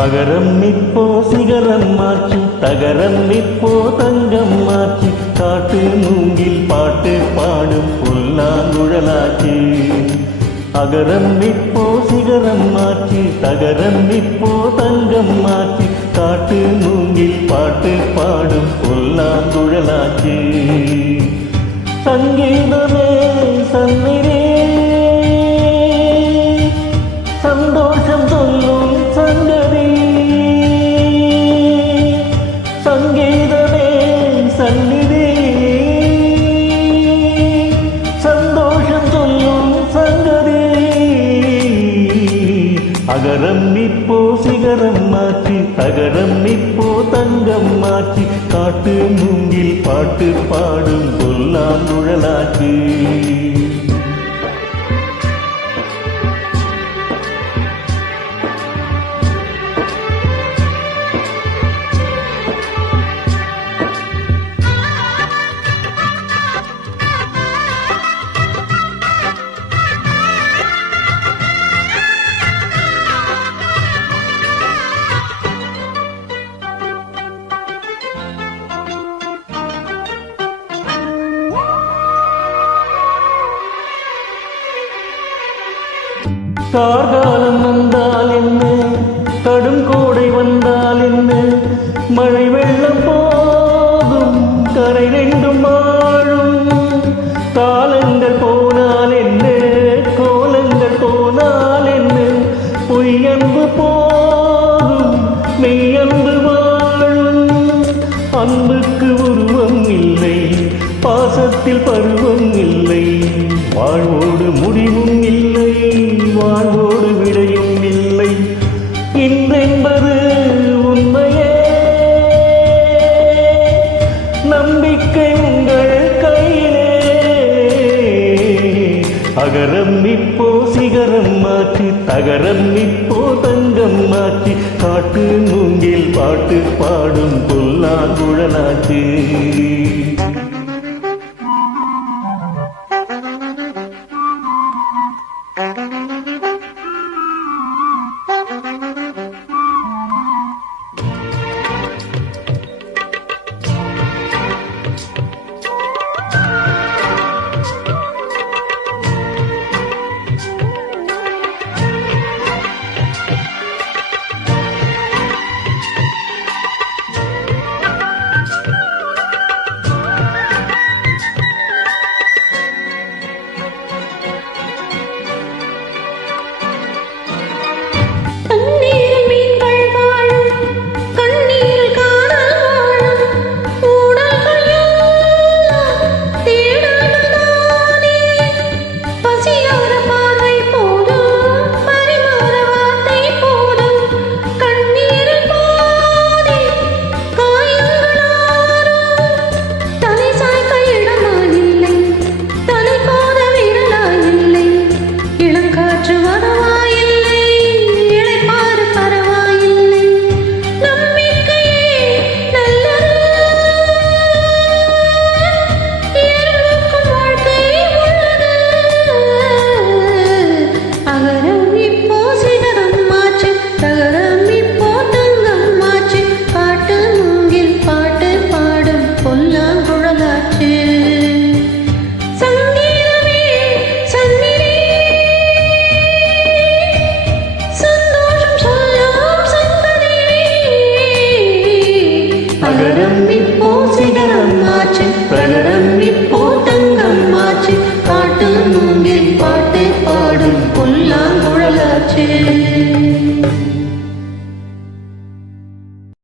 அகரம் இப்போ சிகரம் மாற்றி தகரம் இப்போ தங்கம் மாற்றி காட்டு மூங்கில் பாட்டு பாடும் புல்லாங்குழலாச்சு. அகரம் இப்போ சிகரம் மாற்றி தகரம் இப்போ தங்கம் மாற்றி காட்டு மூங்கில் பாட்டு பாடும் புல்லாங்குழலாச்சு. சங்கீதமே சந்நிரே சந்தோஷம் சொல்லும் சங்கதி. சங்கீதமே சந்நிதி சந்தோஷம் சொல்லும் சங்கதி. அகரம் இப்போ சிகரம் மாற்றி தகரம் இப்போ தங்கம் மாற்றி காட்டு மூங்கில் பாட்டு பாடும் புல்லாங்குழலாச்சு. கார்காலம் வந்தால் என்ன, கடும் கோடை வந்தால் என்ன, மழை வெள்ளம் போகும் கரை ரெண்டும் வாழும். காலங்கள் போனால் என்ன, கோலங்கள் போனால் என்ன, பொய்யன்பு போகும் மெய்யன்பு வாழும். அன்புக்கு உருவம் இல்லை, பாசத்தில் பருவம் இல்லை, வாழ்வோடு முடிவும் இல்லை, வாழ்வோடு விடையும் இல்லை. இன்றென்பது உண்மையே, நம்பிக்கை உங்கள் கையிலே. அகரம் இப்போ சிகரம் மாற்றி தகரம் இப்போ தங்கம் மாற்றி காட்டு மூங்கில் பாட்டு பாடும் புல்லாங்குழலாச்சு.